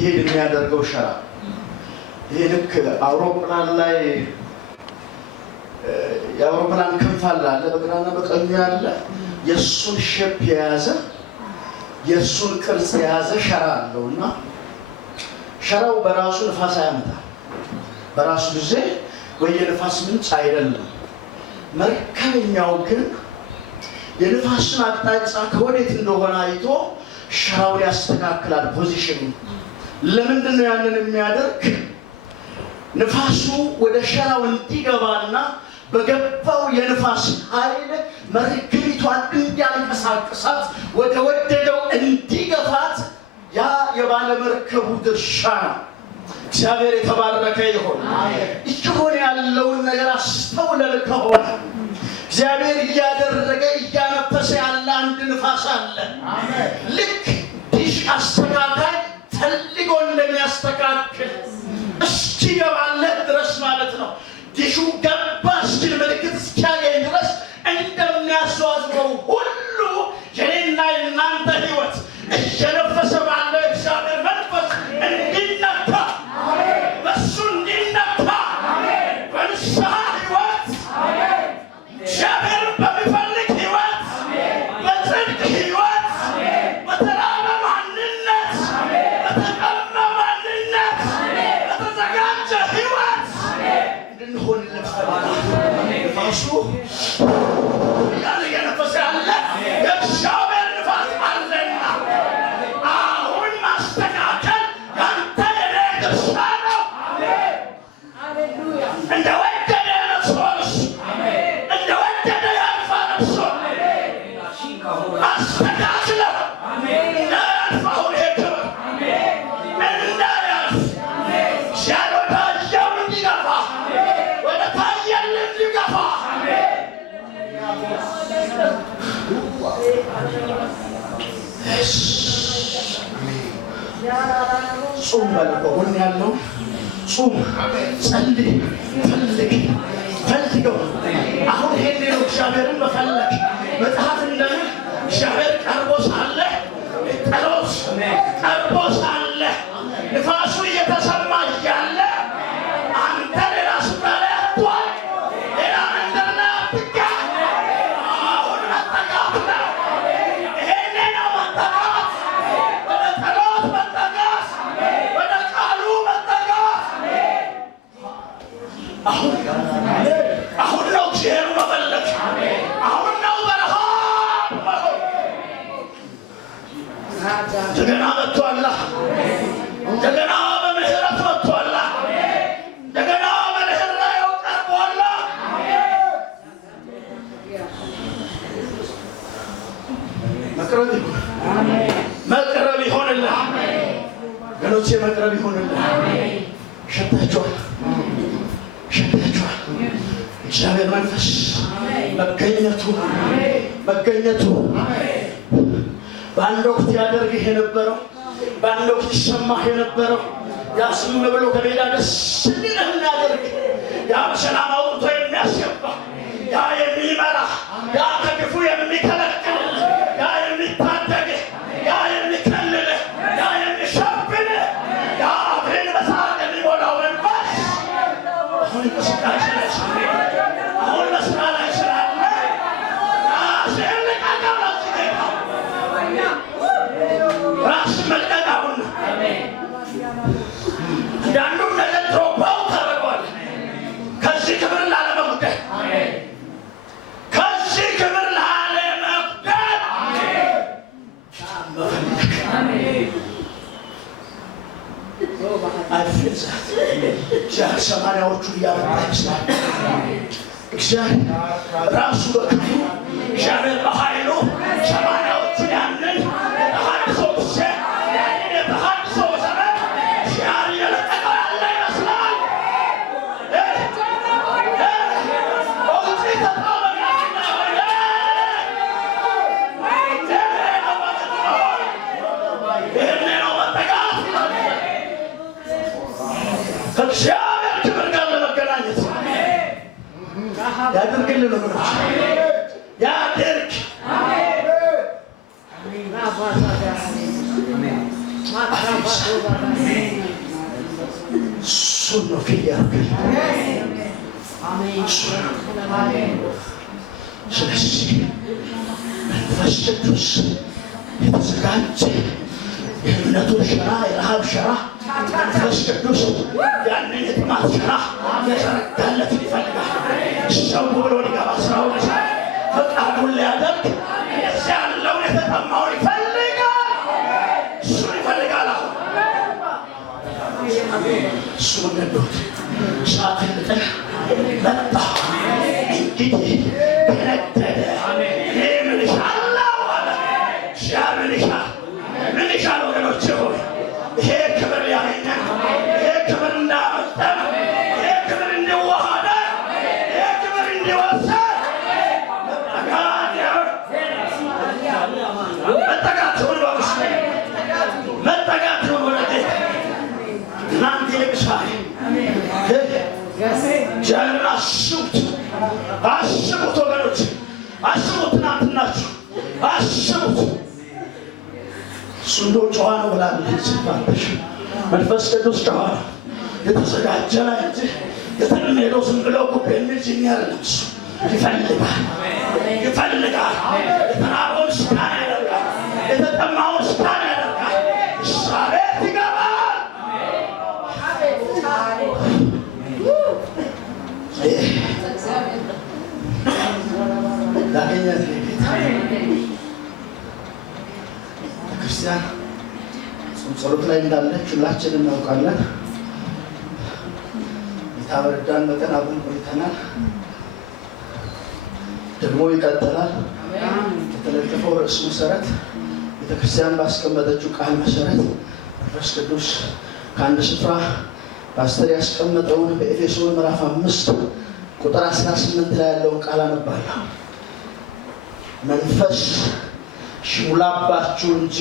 እንዲሄድ የሚያደርገው ሸራ ይሄ ልክ አውሮፕላን ላይ የአውሮፕላን ክንፍ አለ በግራና በቀኝ ያለ የሱን ሼፕ የያዘ የሱን ቅርጽ የያዘ ሸራ አለውና ሸራው በራሱ ንፋስ ያመጣል በራሱ ጊዜ ወይ የንፋስ ምንጭ አይደለም መርከበኛው ግን የንፋስን አቅጣጫ ከወዴት እንደሆነ አይቶ ሸራውን ያስተካክላል ፖዚሽኑ ለምንድን ነው ያንን የሚያደርግ ንፋሱ ወደ ሸራው እንዲገባና በገባው የንፋስ ኃይል መርከቢቷን እንዲያንቀሳቅሳት ወደ ወደደው እንዲገፋት ያ የባለ መርከቡ ድርሻ ነው እግዚአብሔር የተባረከ ይሁን እየሆነ ያለውን ነገር አስተውለን ከሆነ እግዚአብሔር እያደረገ እያነፈሰ ያለ አንድ ንፋስ አለ ልክ ዲሽ አስተካካይ ተልጎ እንደሚያስተካክል እስኪገባለት ድረስ ማለት ነው ዲሹ ገባ እስኪል ምልክት እስኪያገኝ ድረስ እንደሚያስዋዝበው ሁሉ የኔና የእናንተ ህይወት እየነፈሰ ባለ እግዚአብሔር መንፈስ እንዲነካ በሱ እንዲነካ በንስሐ ህይወት እግዚአብሔር በሚፈልግ ህይወት በጽድቅ ህይወት በተራበ ማንነት በተቀማ ማንነት በተዘጋጀ ህይወት እንድንሆንለት ንፋሱ ያለ የነፈሰ ያለ የእግዚአብሔር ንፋስ አለና አሁን ማስተካከል ያንተ የኔ ድርሻ ነው እንደወደደ ነፍሶስ እንደወደደ ያልፋል እሱ አስተካክለው እንዳያልፋውን ሄክር እንዳያልፍ ሲያልወዳጀው እንዲገፋ ወደ ታየል እንዲገፋ ጹም በልበውን ያለው ጹም ጸልይ ፈልገው አሁን ይሄን ነው እግዚአብሔርን መፈለግ መጽሐፍ እንደምን እግዚአብሔር ቀርቦ ሳለ ጴጥሮስ ቀርቦ ሳለ ንፋሱ እየተሰማ እያለ አንተ ሌላ ስፍራ ላይ አትዋል ሌላ መንደር ላይ አትጋር አሁን መጠጋት ነው ይሄኔ ነው መጠጋት ወደ ጸሎት መጠጋት ወደ ቃሉ መጠጋት አሁን ነው እግዚአብሔር መፈለግ አሁን ነው በረሃ እንደገና መጥቷል እንደገና በምህረት መጥቷል እንደገና በርህራኄው ቀርቧል መቅረብ ይሆንልህ ገኖቼ መቅረብ ይሆንልህ ሸታችኋል እግዚአብሔር መንፈስ መገኘቱ በአንድ ወቅት ያደርግህ የነበረው በአንድ ወቅት ይሰማህ የነበረው ያ ዝም ብሎ ከሜዳ ደስ እንዲልህ የሚያደርግ ያ በሰላም አውጥቶ የሚያስገባ ያ የሚመራ ያ ከክፉ የሚከለክልህ ያ የሚታደግህ ያ የሚከልልህ ያ የሚሸፍንህ ያ አፍህን በሳቅ የሚሞላው መንፈስ አሁን እንቅስቃሴ ላይ አሁን በስራ ላይ ስላለ ራስህን ልቀቀው ለዚህ ጌታ ራስህን መልቀቅ አሁን ነው እንዳንዱም ነገር ድሮፓው ታደርገዋለህ ከዚህ ክብር ላለመጉደል አይፈዛት እግዚአብሔር ሰማያዎቹ እያበራ ይመስላል እግዚአብሔር ራሱ በክብሩ እግዚአብሔር በኃይሉ ሰማያዎቹን ያንን ተሐድሶ ተሐድሶ ዘመን እግዚአብሔር የለቀቀው ያለ ይመስላል በውጭ ከእግዚአብሔር ክብር ጋር ለመገናኘት ያድርግልን ወገኖች ያድርግ እሱን ነው ፊል ያደርጋል። ስለዚህ መንፈስ ቅዱስ የተዘጋጀ የእምነቱ ሸራ የረሃብ ሸራ መንፈስ ቅዱስ ያንን የጥማት ሸራ ያዘረጋለት ይፈልጋል። ሰው ብሎ ሊገባ ስራውን ፈቃዱን ሊያደርግ የዚያ ያለውን የተጠማውን ይፈልጋል። እሱን ይፈልጋል። አሁን እሱን ነዶት ሰዓት ልጥል መጣ እንግዲህ ተነደደ። እኔ ምን ይሻለው አለ ምን ይሻል ምን ይሻል ወገኖች ሆይ ይሄ ክብር ያገኛል። ይሄ ክብር እንዳመጠን ይሄ ክብር እንዲዋሃደ ይሄ ክብር እንዲወሰድ መጠጋቱን በምስ መጠጋቱን ወደ እናንተ ይልቅሳል ጀርና አስቡት አስቡት ወገኖች አስቡት ትናንትናችሁ አስቡት እሱ እንደው ጨዋ ነው ብላለች ባለሽ መንፈስ ቅዱስ ጨዋ ነው የተዘጋጀ ላይ እንጂ የተለመደው ዝም ብለው ኩብ የሚል ጅኒ አይደለም። እሱ ይፈልጋል ይፈልጋል። የተራበውን ስካን ያደርጋል። የተጠማውን ስካን ያደርጋል። እሳቤት ይገባል። ዳገኛት ክርስቲያን ጸሎት ላይ እንዳለች ሁላችንም እናውቃለን። የታበረዳን መጠን አብረን ቆይተናል። ደግሞ ይቀጥላል። የተለጠፈው ርዕስ መሰረት ቤተክርስቲያን ባስቀመጠችው ቃል መሰረት መንፈስ ቅዱስ ከአንድ ስፍራ ፓስተር ያስቀመጠውን በኤፌሶን ምዕራፍ 5 ቁጥር 18 ላይ ያለውን ቃል አነባለሁ። መንፈስ ይሙላባችሁ እንጂ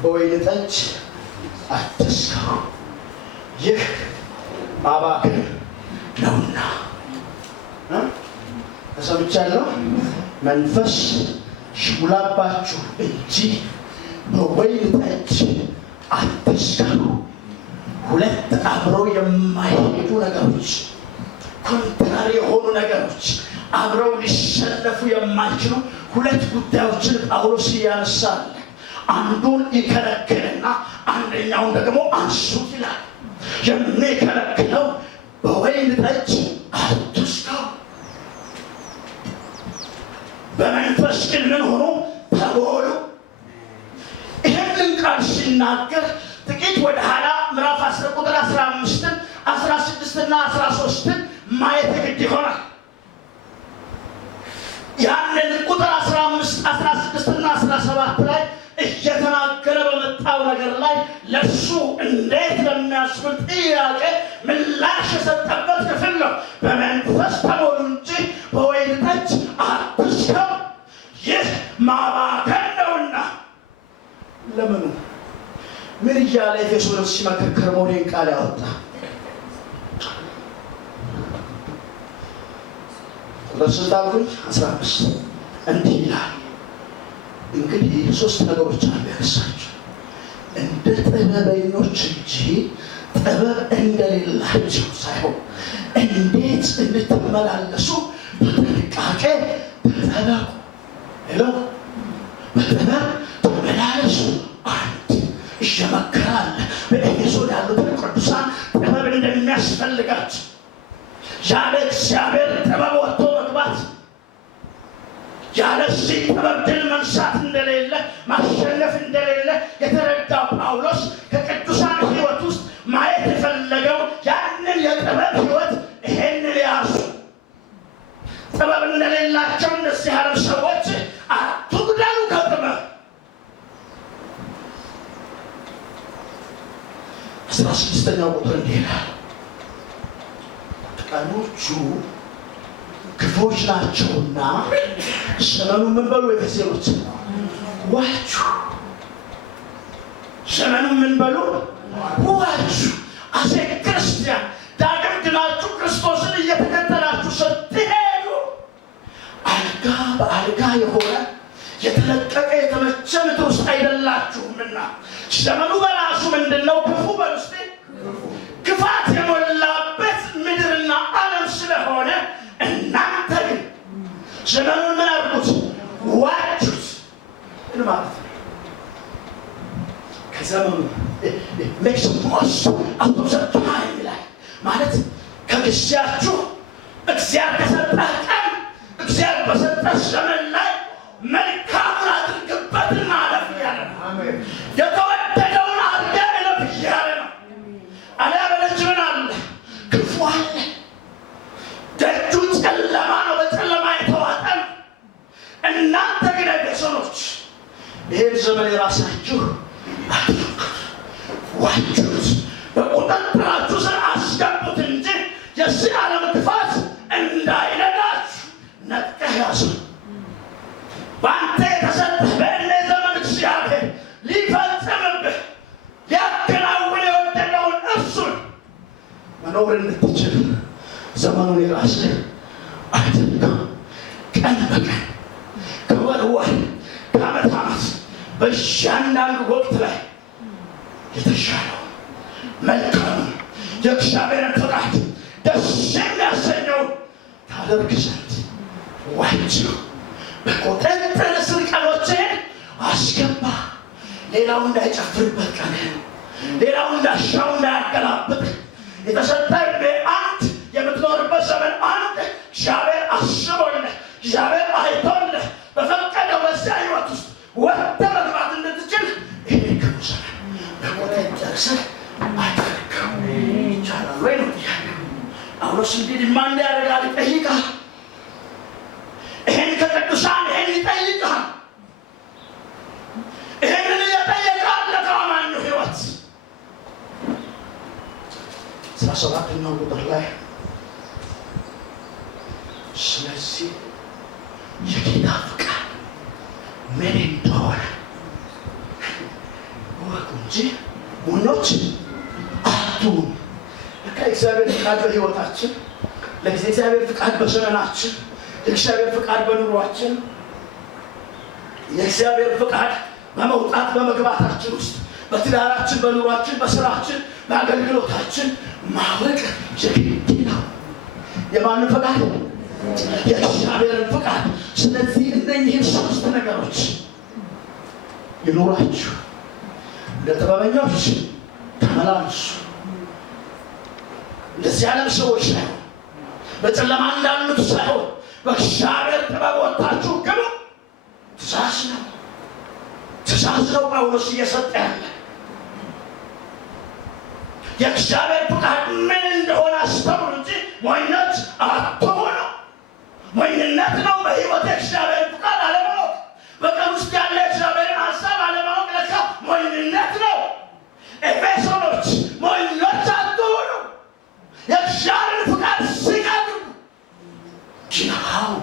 በወይን ጠጅ አትስከሩ፣ ይህ ማባከን ነውና። ተሰምቻለሁ። መንፈስ ይሙላባችሁ እንጂ በወይን ጠጅ አትስከሩ። ሁለት አብረው የማይሄዱ ነገሮች፣ ኮንትራሪ የሆኑ ነገሮች፣ አብረው ሊሸነፉ የማይችሉ ሁለት ጉዳዮችን ጳውሎስ ያነሳል። አንዱን ይከለክልና አንደኛውን ደግሞ አንሱት ይላል። የሚከለክለው በወይን ጠጅ አትስከሩ፣ በመንፈስ ግን ምን ሆኖ ተሞሉ። ይህንን ቃል ሲናገር ጥቂት ወደ ኋላ ምዕራፍ 10 ቁጥር 15 16 እና 13 ማየት ግድ ይሆናል። ያንን ቁጥር 15 16 እና 17 ላይ እየተናገረ በመጣው ነገር ላይ ለሱ እንዴት ለሚያስብል ጥያቄ ምላሽ የሰጠበት ክፍል ነው። በመንፈስ ተሞሉ እንጂ በወይን ጠጅ አትስከሩ፣ ይህ ማባከን ነውና። ለምኑ ምን እያለ ኤፌሶን ሲመክር ከርሞ ይህን ቃል ያወጣ? ቁጥር ስንት አልኩኝ? 15 እንዲህ ይላል። እንግዲህ 3 ነገሮች አሉ ያነሳቸው። እንደ ጥበበኞች እንጂ ጥበብ እንደሌላቸው ሳይሆን እንዴት እንድትመላለሱ በጥንቃቄ ተጠበቁ። ሌላው በጥበብ ተመላለሱ። አንድ እየመከራል በኤፌሶን ያሉትን ቅዱሳን ጥበብ እንደሚያስፈልጋቸው፣ ያለ እግዚአብሔር ጥበብ ወጥቶ መግባት፣ ያለዚህ ጥበብ ድል መንሳት እንደሌለ ማሸነፍ እንደሌለ የተረዳው ጳውሎስ ከቅዱሳን ሕይወት ውስጥ ማየት የፈለገው ያንን የጥበብ ሕይወት ይሄንን ያዙ። ጥበብ እንደሌላቸው እነዚህ ያሉ ሰዎች አትጉደሉ ከጥበብ። 16ኛው ቁጥር እንዲህ ይላል፣ ቀኖቹ ክፉዎች ናቸውና ዘመኑ ምን በሉ ኤፌሶኖች ዋጁ። ዘመኑ ምን በሉ ዋጁ። አሴ ክርስቲያን ዳግም ድናችሁ ክርስቶስን እየተከተላችሁ ስትሄዱ አልጋ በአልጋ የሆነ የተለቀቀ የተመቸ ምድር ውስጥ አይደላችሁምና ዘመኑ በራሱ ራሱ ምንድነው? ክፉ በውስጤ ክፋት የሞላበት ምድርና ዓለም ስለሆነ እናንተ ግን ዘመኑን ምን አድርጉት? ዋጁት። ምን ማለት ነው? ከዘመኑ makes the most out of the time ላይ ማለት ከጊዜያችሁ እግዚአብሔር ከሰጠህ ቀን እግዚአብሔር በሰጠህ ዘመን ላይ መልካሙን አድርግበትና አለፍ እያለ ነው። የተወደደውን አድርገህ እለፍ እያለ ነው። አሊያ በደጅ ምን አለ? ክፉ አለ። ደጁ ጨለማ ነው፣ በጨለማ የተዋጠ ነው። እናንተ ግን ኤፌሶኖች ይህን ዘመን የራሳችሁ አድርጉት፣ ዋጁት፣ በቁጥጥራችሁ ስር አስገቡት እንጂ የዚህ ዓለም ክፋት እንዳይነዳችሁ ነጥቀህ ያዙ። በአንተ የተሰጠህ በእኔ ዘመን እግዚአብሔር ሊፈጽምብህ ሊያከናውን የወደደውን እርሱን መኖር እንድትችል ዘመኑን የራስህ አድርገው። ቀን በቀን ከወር ወር ከዓመት ዓመት በእያንዳንዱ ወቅት ላይ የተሻለው መልካም የእግዚአብሔርን ፈቃድ ደስ የሚያሰኘው ታደርግ ዘንድ ዋጁ። በቁጥጥር ስር ቀኖችህን አስገባ። ሌላው እንዳይጨፍርበት ቀንህን፣ ሌላው እንዳሻው እንዳያገላብጥ። የተሰጠህ ዕድሜ አንድ፣ የምትኖርበት ዘመን አንድ። እግዚአብሔር አስቦልህ፣ እግዚአብሔር አይቶልህ በፈቀደው በዚያ ሕይወት ውስጥ ወጥተህ መግባት እንድትችል ይሄ ክፉ ዘመን በቁጥጥር ስር አድርገው። ይቻላል ወይ ነው ጥያቄው። ጳውሎስ እንግዲህ ማን ያደርጋል? ይጠይቃል። ይሄን ከቅዱሳን ይሄን ይጠይቃል። ይሄንን እየጠየቃል ለታማኙ ሕይወት 17ኛው ቁጥር ላይ ስለዚህ የጌታ ፍቃድ ምን እንደሆነ ወቁ እንጂ ሞኞች አትሁኑ። እግዚአብሔር ፍቃድ በሕይወታችን፣ ለእግዚአብሔር ፍቃድ በዘመናችን፣ የእግዚአብሔር ፍቃድ በኑሯችን፣ የእግዚአብሔር ፍቃድ በመውጣት በመግባታችን ውስጥ፣ በትዳራችን፣ በኑሯችን፣ በስራችን፣ በአገልግሎታችን ማወቅ የግድ ነው። የማንን ፈቃድ? የእግዚአብሔርን ፈቃድ። ስለዚህ እነኚህን ሶስት ነገሮች ይኑራችሁ። ለጥበበኞች ተመላለሱ፣ እንደዚህ ዓለም ሰዎች ሳይሆን በጨለማ እንዳሉት ሳይሆን በእግዚአብሔር ጥበብ ወጥታችሁ ግቡ። ትእዛዝ ነው፣ ትእዛዝ ነው ጳውሎስ እየሰጠ ያለ። የእግዚአብሔር ፈቃድ ምን እንደሆነ አስተውሉ እንጂ ሞኞች አትሁኑ። ሞኝነት ነው በሕይወት የእግዚአብሔር ፈቃድ አለማወቅ። በቀን ውስጥ ያለ የእግዚአብሔርን ሀሳብ አለማወቅ ለካ ሞኝነት ነው። ኤፌሶኖች ሞኞች አትሁኑ፣ የእግዚአብሔር ፈቃድ ሲቀድሙ ጅናው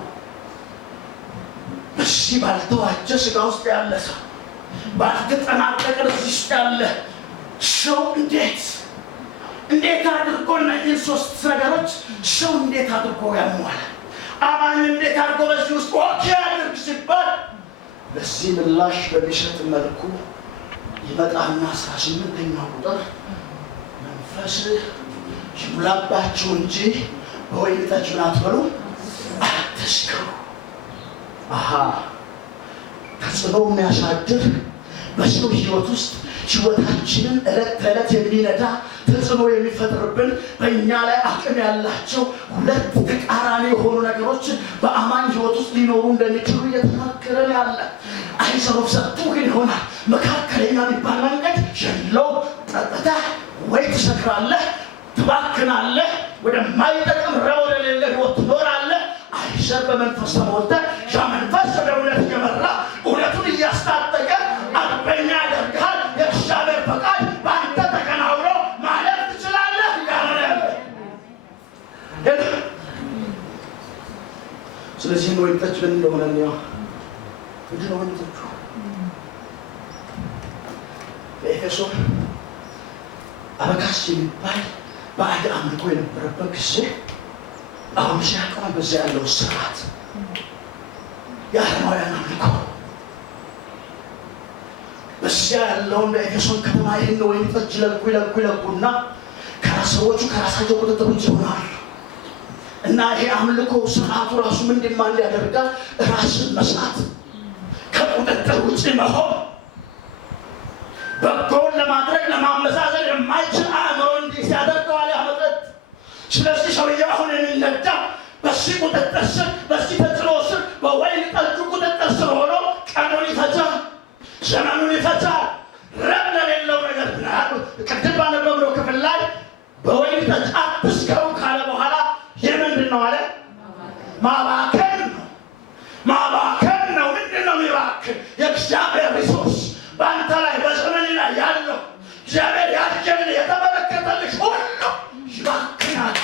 በዚህ ባልተዋጀ ሥጋ ውስጥ ያለ ሰው፣ ባልተጠናቀቀ እዚህ ውስጥ ያለ ሰው እንዴት አድርጎ እነዚህን ሶስት ነገሮች ሰው እንዴት አድርጎ ያሟላል? አማኝ እንዴት አድርጎ በዚህ ውስጥ ወክ ያድርግ ሲባል ለዚህ ምላሽ በሚሰጥ መልኩ ይመጣና 18ኛው ቁጥር መንፈስ ይሙላባችሁ እንጂ በወይን ጠጅ ምን አትበሉ አትስከሩ። ተጽዕኖ የሚያሳድር በሰው ሕይወት ውስጥ ሕይወታችንን ዕለት ተዕለት የሚነዳ ተጽዕኖ የሚፈጥርብን በእኛ ላይ አቅም ያላቸው ሁለት ተቃራኒ የሆኑ ነገሮች በአማኝ ሕይወት ውስጥ ሊኖሩ እንደሚችሉ እየተናገረን ያለ አይሰሮፍ ሰጡ ግን ይሆናል። መካከለኛ የሚባል መንገድ የለው። ጠጥተህ ወይ ትሰክራለህ፣ ትባክናለህ፣ ወደማይጠቅም ረብ ወደሌለ ሕይወት ትኖራለህ። አይሰር በመንፈስ ተሞልተህ ያ መንፈስ ወደ እውነት እየመራ እውነቱን እያስታጠቀ አርበኛ ያደርግሃል። የእግዚአብሔር ፈቃድ በአንተ ተከናውኖ ማለፍ ትችላለህ እያለ ያለ። ስለዚህ ወይን ጠጅ ምን እንደሆነ ምንድን ነው ወይንጠጁ? በኤፌሶን አበጋስ የሚባል ባዕድ አምልኮ የነበረበት ጊዜ አሁን ሲያቀማ በዚያ ያለው ስርዓት የዓለማውያን አምልኮ እዚያ ያለውን በኤፌሶን ከተማ ይህን ወይን ጠጅ ይለቁና ከሰዎቹ ከራሳቸው ቁጥጥር ውጭ ይሆናሉ። እና ይሄ አምልኮ ስርዓቱ ራሱ ምንድን ማን ያደርጋል? ራስን መስራት፣ ከቁጥጥር ውጭ መሆን፣ በጎን ለማድረግ ለማመዛዘን የማይችል አእምሮ እንዲህ ሲያደርገዋል ያመጠጥ። ስለዚህ ሰውየው አሁን የሚነዳ በዚህ ቁጥጥር ስር፣ በዚህ ተጽዕኖ ስር፣ በወይን ጠጁ ቁጥጥር ስር ሆኖ ቀኑን ይፈጃል፣ ዘመኑን ይፈጃል። ረብ ለሌለው ነገር ቅድም ባነበብነው ክፍል ላይ በወይን ጠጅ አትስከሩ ካለ በኋላ የምንድን ነው አለ? ማባከን ነው። ማባከን ነው። ምንድን ነው የሚባክን? የእግዚአብሔር ሪሶርስ በአንተ ላይ በዘመን ላይ ያለው እግዚአብሔር ያጀልን የተመለከተልሽ ሁሉ ይባክናል።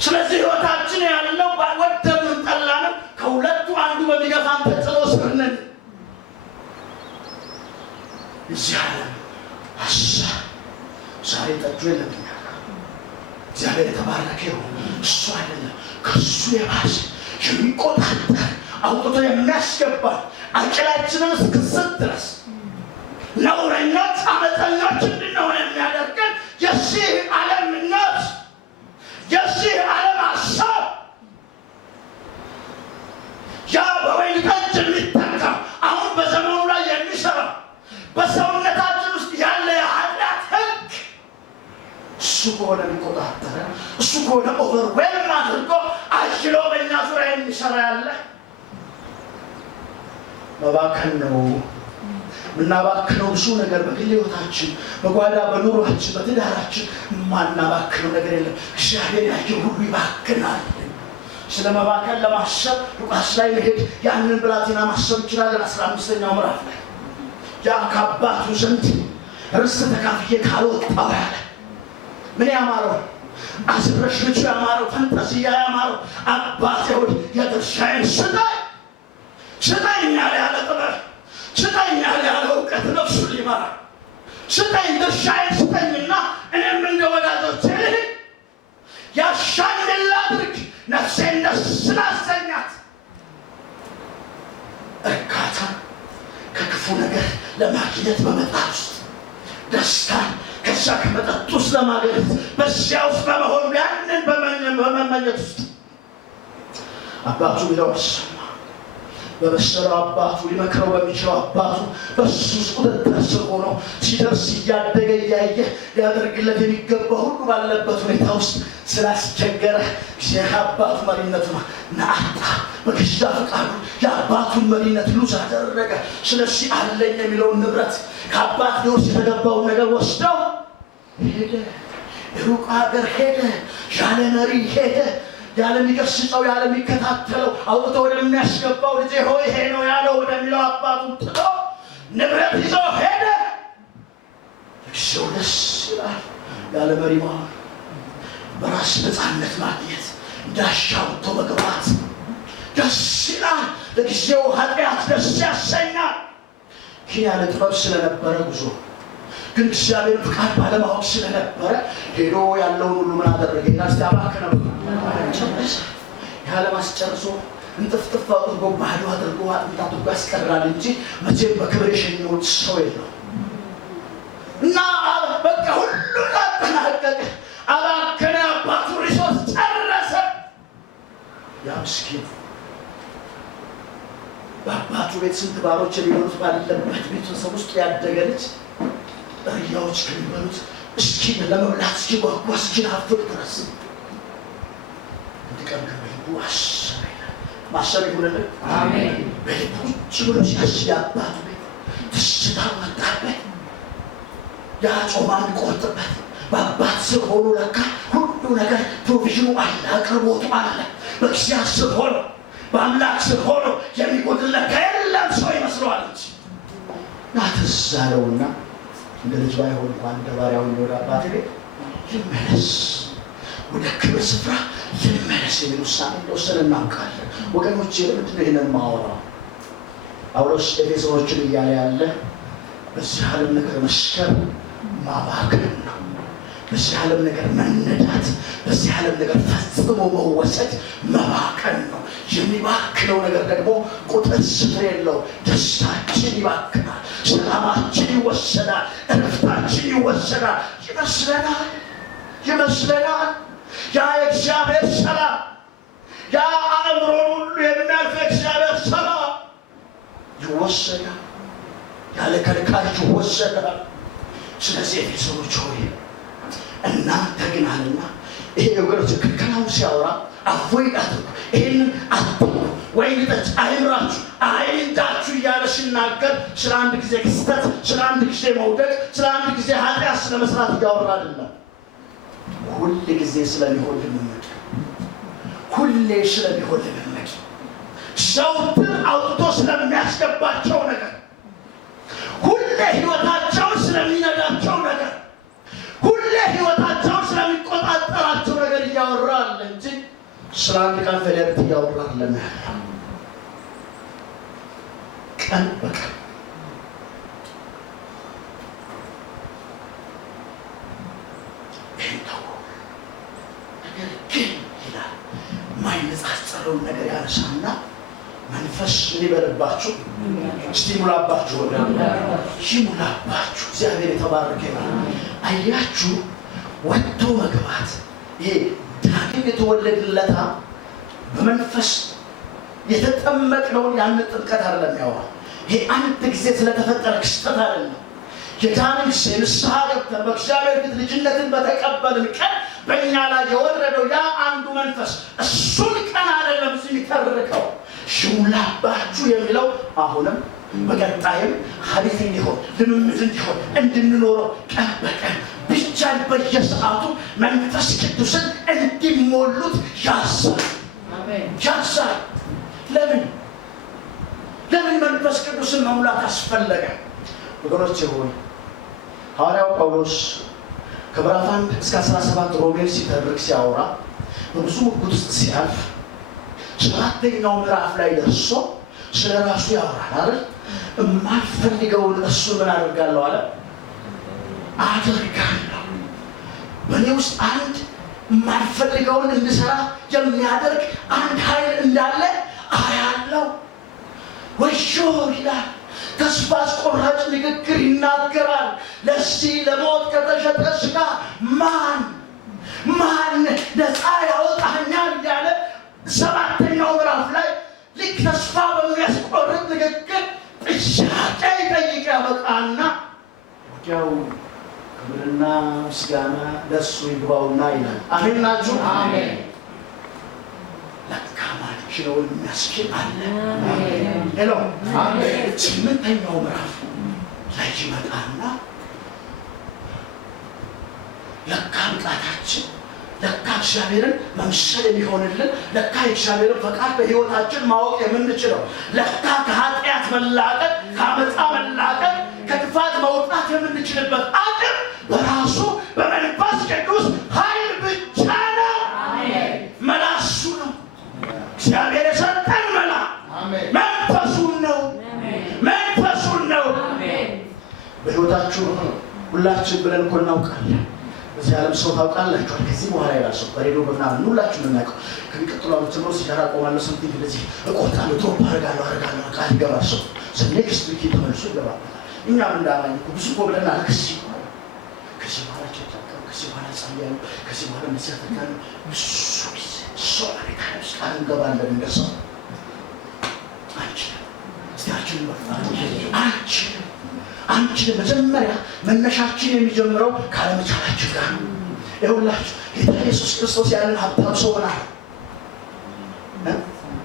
ስለዚህ ህይወታችን ያለው ወደድንም ጠላንም ከሁለቱ አንዱ በሚገፋን ተጽዕኖ ስር ነን። እዚህ ዓለም ሀሳብ ዛሬ ጠጁ የለብኛ እግዚአብሔር የተባረከ ይሁን። እሱ አይደለም ከሱ የባሰ የሚቆጣጠር አውጥቶ የሚያስገባ አቅላችንን እስክስት ድረስ ነውረኞች፣ አመፀኞች እንድንሆን የሚያደርገን የዚህ ዓለም ምኞት፣ የዚህ ዓለም ሀሳብ፣ ያ በወይን ጠጅ የሚተካ አሁን በዘመኑ ላይ የሚሰራ በሰውነታችን ውስጥ ያለ የኃጢአት ህግ እሱ ከሆነ የሚቆጣጠረ፣ እሱ ከሆነ ኦቨርዌልም አድርጎ አሽሎ በእኛ ዙሪያ የሚሰራ ያለ መባከን ነው። ምናባክነው ብዙ ነገር በግል ህይወታችን፣ በጓዳ በኑሯችን፣ በትዳራችን ማናባክነው ነገር የለም። እግዚአብሔር ያየው ሁሉ ይባክናል። ስለ መባከን ለማሰብ ሉቃስ ላይ መሄድ ያንን ብላቴና ማሰብ ይችላለን። 15ኛው ምዕራፍ ላይ ያ ከአባቱ ዘንድ ርስት ተካፍዬ ካልወጣሁ ያለ ምን ያማረው አስረሽ ልጁ ያማረው ፈንጠዝያ ያማረው አባቴ ሆይ የድርሻዬን ስጠኝ ያለ ጥበብ፣ ስጠኝ ያለ እውቀት ነፍሱ ሊመራ ስጠኝ፣ ድርሻዬን ስጠኝና እኔም እንደ ወዳጆቼ ልሂድ፣ ያሻኝን ላድርግ፣ ነፍሴን ደስ ላሰኛት። እርካታ ከክፉ ነገር ለማግኘት በመጣር ውስጥ ደስታን ከዛ ከመጠጥ ውስጥ ለማግኘት በዚያ ውስጥ በመሆኑ ያንን በመመኘት ውስጥ አባቱ ቢለው አሰማ። በበሰለው አባቱ ሊመክረው በሚችለው አባቱ በሱ ቁጥጥር ስር ሆኖ ሲደርስ እያደገ እያየ ሊያደርግለት የሚገባ ሁሉ ባለበት ሁኔታ ውስጥ ስላስቸገረ የአባቱ መሪነቱን ናአጣ። በገዛ ፈቃዱ የአባቱን መሪነት ሉዝ አደረገ። ስለዚህ አለኝ የሚለውን ንብረት ከአባት ሊወርስ የተገባውን ነገር ወስደው ሄደ። ሩቅ ሀገር ሄደ። ያለ መሪ ሄደ። ያለሚገስጸው ያለሚከታተለው አውጥቶ ወደሚያስገባው ልጄ ሆይ ይሄ ነው ያለው ወደሚለው አባቱን ጥሎ ንብረት ይዞ ሄደ። እግዚኦ ደስ ይላል። ያለ መሪ መሆን፣ በራስ ነፃነት ማግኘት፣ እንዳሻው ወጥቶ መግባት ደስ ይላል። ለጊዜው ኃጢአት ደስ ያሰኛል። ግን ያለ ጥበብ ስለነበረ ጉዞ ግን እግዚአብሔር ፍቃድ ባለማወቅ ስለነበረ ሄዶ ያለውን ሁሉ ምን አደረገ? ያስተባከነው ያለ ማስጨርሶ እንጥፍጥፍ አድርጎ ባዶ አድርጎ አጥንታቱ ያስቀራል እንጂ መቼም በክብር የሸኘው ሰው የለው። እና በቃ ሁሉ አጠናቀቀ። አባከነ። አባቱ ሪሶርስ ጨረሰ። ያ ምስኪን በአባቱ ቤት ስንት ባሮች የሚኖሩት ባለበት ቤተሰብ ውስጥ ያደገ ልጅ እርያዎች ከሚበሉት እስኪን ለመብላት እስኪጓጓ እስኪናፍቅ ድረስ እንዲቀርብ በልቡ አሰበ። ማሰብ ይሁንልን። አሜን። በልቡ ቁጭ ብሎ ሲያስብ አባቱ ቤት ደስታ መጣበት። ያ ጾማ የሚቆርጥበት በአባት ስር ሆኖ ለካ ሁሉ ነገር ፕሮቪዥኑ አለ፣ አቅርቦቱ አለ። በእግዚአብሔር ስር ሆኖ በአምላክ ስር ሆኖ የሚጎድል ለካ የለም። ሰው ይመስለዋል እንጂ ናትዛለውና እንደ ልጅ ባይሆን እንኳን እንደ ባሪያው ወደ አባቴ ቤት ይመለስ፣ ወደ ክብር ስፍራ ይመለስ የሚል ውሳኔ እንደወሰነ እናውቃለን። ወገኖቼ ለምንድን ነው ይህንን ማወራው? ጳውሎስ ኤፌሶኖችን እያለ ያለ በዚህ ዓለም ነገር መስከር ማባከን ነው። በዚህ ዓለም ነገር መነዳት፣ በዚህ ዓለም ነገር ፈጽሞ መወሰድ መባከን ነው። የሚባክነው ነገር ደግሞ ቁጥር ስፍር የለው። ደስታችን ይባክናል፣ ሰላማችን ይወሰዳል፣ እረፍታችን ይወሰዳል። ይመስለናል ያ የእግዚአብሔር ሰላም፣ ያ አእምሮን ሁሉ የሚያልፍ እግዚአብሔር ሰላም ይወሰዳል፣ ያለ ከልካል ይወሰዳል። ስለዚህ ኤፌሶኖች ሆይ እናንተ ግን አለና ይሄ ወገኖች ክልከላው ሲያወራ አቮይድ አድርጉ፣ ይህንን አትሉ፣ ወይን ጠጅ አይምራችሁ አይንዳችሁ እያለ ሲናገር ስለ አንድ ጊዜ ክስተት፣ ስለ አንድ ጊዜ መውደቅ፣ ስለ አንድ ጊዜ ኃጢአት ስለመስራት እያወራ አይደለም። ሁል ጊዜ ስለሚሆን ልምምድ፣ ሁሌ ስለሚሆን ልምምድ፣ ዘውትር አውጥቶ ስለሚያስገባቸው ነገር፣ ሁሌ ህይወታቸውን ስለሚነዳቸው ነገር፣ ሁሌ ህይወታቸውን ስለሚቆጣጠራቸው ነገር እያወራል እንጂ ስለ አንድ ቀን ፈለግት እያወራል ለምን ቀን በቀን ነገር ግን ይላል ማይነጻጸረውን ነገር ያነሳና መንፈስ ሊበረባችሁ ስቲሙላባችሁ ይሙላባችሁ። እግዚአብሔር የተባረከ ይሁን። አያችሁ ወጥቶ መግባት ይሄ ዳግም የተወለድለታ በመንፈስ የተጠመቅነውን ያን ጥምቀት አይደለም ያወራው። ይሄ አንድ ጊዜ ስለተፈጠረ ክስተት አይደለም። የዳንን ጊዜ ንስሐ ገብተን በእግዚአብሔር ፊት ልጅነትን በተቀበልን ቀን በእኛ ላይ የወረደው ያ አንዱ መንፈስ እሱን ቀን አይደለም እዚህ የሚተርከው። ይሙላባችሁ የሚለው አሁንም በቀጣይም ሀዲት እንዲሆን ልምምድ እንዲሆን እንድንኖረው ቀን በቀን ብቻን በየሰዓቱ መንፈስ ቅዱስን እንዲሞሉት ያዛል። ለምን መንፈስ ቅዱስን መሙላት አስፈለገ? ወገኖቼ ሆይ ሐዋርያው ጳውሎስ ከምዕራፍ 1 እስከ 17 ሮሜን ሲተርክ ሲያወራ በብዙ ሙግት ውስጥ ሲያልፍ ሰባተኛው ምዕራፍ ላይ ደርሶ ስለ ራሱ ያወራል አይደል? የማልፈልገውን እሱ ምን አደርጋለሁ አለ? አደርጋለሁ። በእኔ ውስጥ አንድ የማልፈልገውን እንድሰራ የሚያደርግ አንድ ኃይል እንዳለ አያለው። ወዮ ይላል። ተስፋ አስቆራጭ ንግግር ይናገራል። ለዚህ ለሞት ከተሸጠ ሥጋ ማን ነፃ ያወጣኛል እያለ ሰባተኛው ምዕራፍ ላይ ልክ ተስፋ በሚያስቆርጥ ንግግር ጥያቄ ይጠይቅ ያበቃና ወዲያው ክብርና ምስጋና ለእሱ ይግባውና ይላል። አሜን ናችሁ? አሜን። ለካ ማንችለውን የሚያስችል አለ። ሄሎ አሜን። ስምንተኛው ምዕራፍ ላይ ይመጣና ለካ ብቃታችን፣ ለካ እግዚአብሔርን መምሰል የሚሆንልን፣ ለካ የእግዚአብሔርን ፈቃድ በሕይወታችን ማወቅ የምንችለው፣ ለካ ከኃጢአት መላቀቅ፣ ከአመፃ መላቀቅ፣ ከክፋት መውጣት የምንችልበት አቅም በራሱ በመንፈስ ቅዱስ ኃይል ብቻ ነው። መላሱ ነው። እግዚአብሔር የሰጠን መላ መንፈሱን ነው። በሕይወታችሁ ሁላችን ብለን እኮ እናውቃለን። በዚህ ዓለም ሰው ታውቃላችኋል። ከዚህ በኋላ ይላል ሰው በሬዲዮ በምናምን ሁላችሁ የምናውቀው ከሚቀጥሉ ዓመት ጀምሮ ሲጋራ አቆማለሁ፣ ሰምቲንግ እንደዚህ እቆርጣለሁ፣ ቶፕ አደርጋለሁ ቃል ይገባል ሰው ኔክስት ዊክ ተመልሶ ይገባበታል። እኛም እንዳማኝ እኮ ብዙ እኮ ብለናል። ከዚህ በኋላ ቸጣቀም፣ ከዚህ በኋላ ጸልያለሁ፣ ከዚህ በኋላ እንደዚህ አደርጋለሁ። ብዙ ጊዜ ሰው አሬታ ውስጥ አንገባለን። እንደሰው አንችልም። እስቲያችን አንችልም። መጀመሪያ መነሻችን የሚጀምረው ካለመቻላችን ጋር ነው። ይኸውላችሁ ጌታ ኢየሱስ ክርስቶስ ያንን ሀብታም ሰው ምን አለ?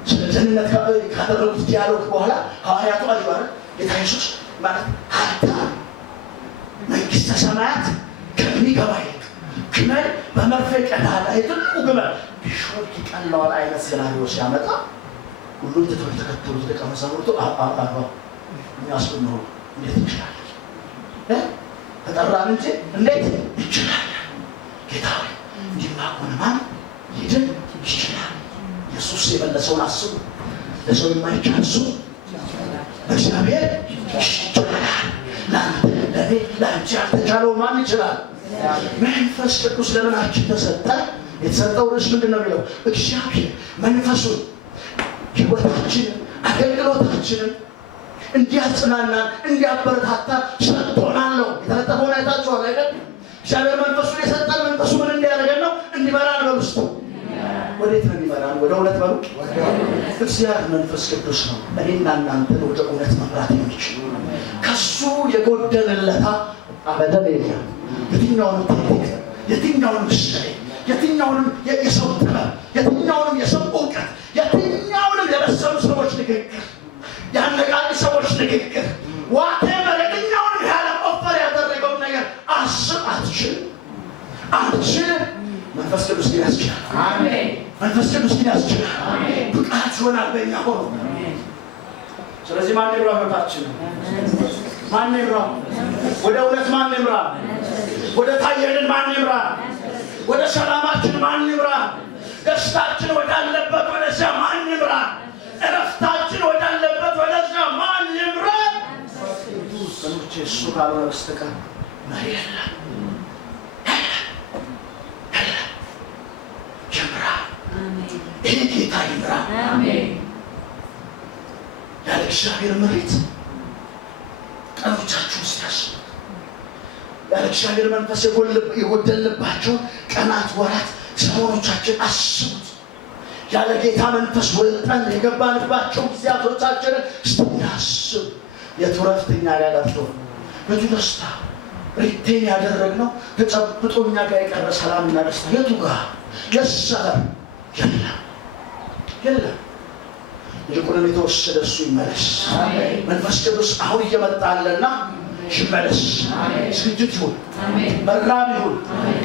ስለ ደህንነት ካደረጉት ዲያሎግ በኋላ ሐዋርያቱ አሉ አይደል? ጌታ ኢየሱስ ማለት ሀብታም መንግሥተ ሰማያት ከሚገባ ይልቅ ግመል በመርፌ ቀዳዳ የትልቁ ግመል ቢሾልክ ይቀለዋል አይነት ሴናሪዮ ሲያመጣ ሁሉም ተከተሉት። ደቀ መዛሙርቱ እኛስ ብንሆን እንዴት እንችላለን? ተጠራን እንጂ እንዴት ይችላል? ጌታ ሆይ እንዲህማ ከሆነ ማን ሊድን ይችላል? ኢየሱስ የመለሰውን አስቡ። ለሰው የማይቻል እሱ ለእግዚአብሔር ይችላል። ለአንተ ለእኔ ለአንቺ ያልተቻለው ማን ይችላል? መንፈስ ቅዱስ ለምናችን ተሰጠ? የተሰጠው ርዕስ ምንድነው የሚለው? እግዚአብሔር መንፈሱን ሕይወታችንን አገልግሎታችንን እንዲያጽናናን እንዲያበረታታ ሰጥቶናል ነው የተለጠፈውን አይታችኋል አይደል? እግዚአብሔር መንፈሱን የሰጠን መንፈሱ ምን እንዲያደርገን ነው? እንዲመራን ነው። ውስጡ ወዴት ነው የሚመራን? ወደ እውነት በሉ። እግዚአብሔር መንፈስ ቅዱስ ነው እኔና እናንተን ወደ እውነት መምራት የሚችል። ከሱ የጎደለለታ አበደን የለም። የትኛውንም ቴክኒክ፣ የትኛውንም ምሳሌ፣ የትኛውንም የሰው ጥበብ፣ የትኛውንም የሰው እውቀት፣ የትኛውንም የበሰሉ ሰዎች ንግግር፣ ያነቃቂ ሰዎች ንግግር ዋቴቨር የትኛውንም ያለም ኦፈር ያደረገውን ነገር አስብ አትችልም። መንፈስ ቅዱስ ግን ያስችላል። አሜን። መንፈስ ቅዱስ ግን ያስችላል። አሜን። ብቃት ይሆናል በእኛ ሆኖ። ስለዚህ ማን ይምራ? ህይወታችን ማን ይምራ? ወደ እውነት ማን ይምራ? ወደ ታየልን ማን ይምራ? ወደ ሰላማችን ማን ይምራ? ደስታችን ወዳለበት ወደዚያ ማን ይምራ? እረፍታችን ወዳለበት ወደዚያ ማን ይምራ? ሰዎች እሱ ካልሆነ በስተቀር መሪ የለም። ይምራ። ይሄ ጌታ ይምራ። ያለ እግዚአብሔር ምሪት ቀኖቻችሁ ውስጥ ያስቡ። ያለ እግዚአብሔር መንፈስ የጎደለባቸው ቀናት፣ ወራት፣ ሰሞኖቻችን አስቡት። ያለ ጌታ መንፈስ ወልጠን የገባንባቸው ጊዜያቶቻችንን ስናስብ የቱ ረፍት እኛ ጋር ደርሶ የቱ ደስታ ሪቴን ያደረግነው ተጨብጦ እኛ ጋር የቀረ ሰላምና ደስታ የቱ ጋር የሰበር የለም። ይልቁንም የተወሰደ እሱ ይመለስ። መንፈስ ቅዱስ አሁን እየመጣለና ይመለስ። ዝግጅት ይሁን፣ መራብ ይሁን።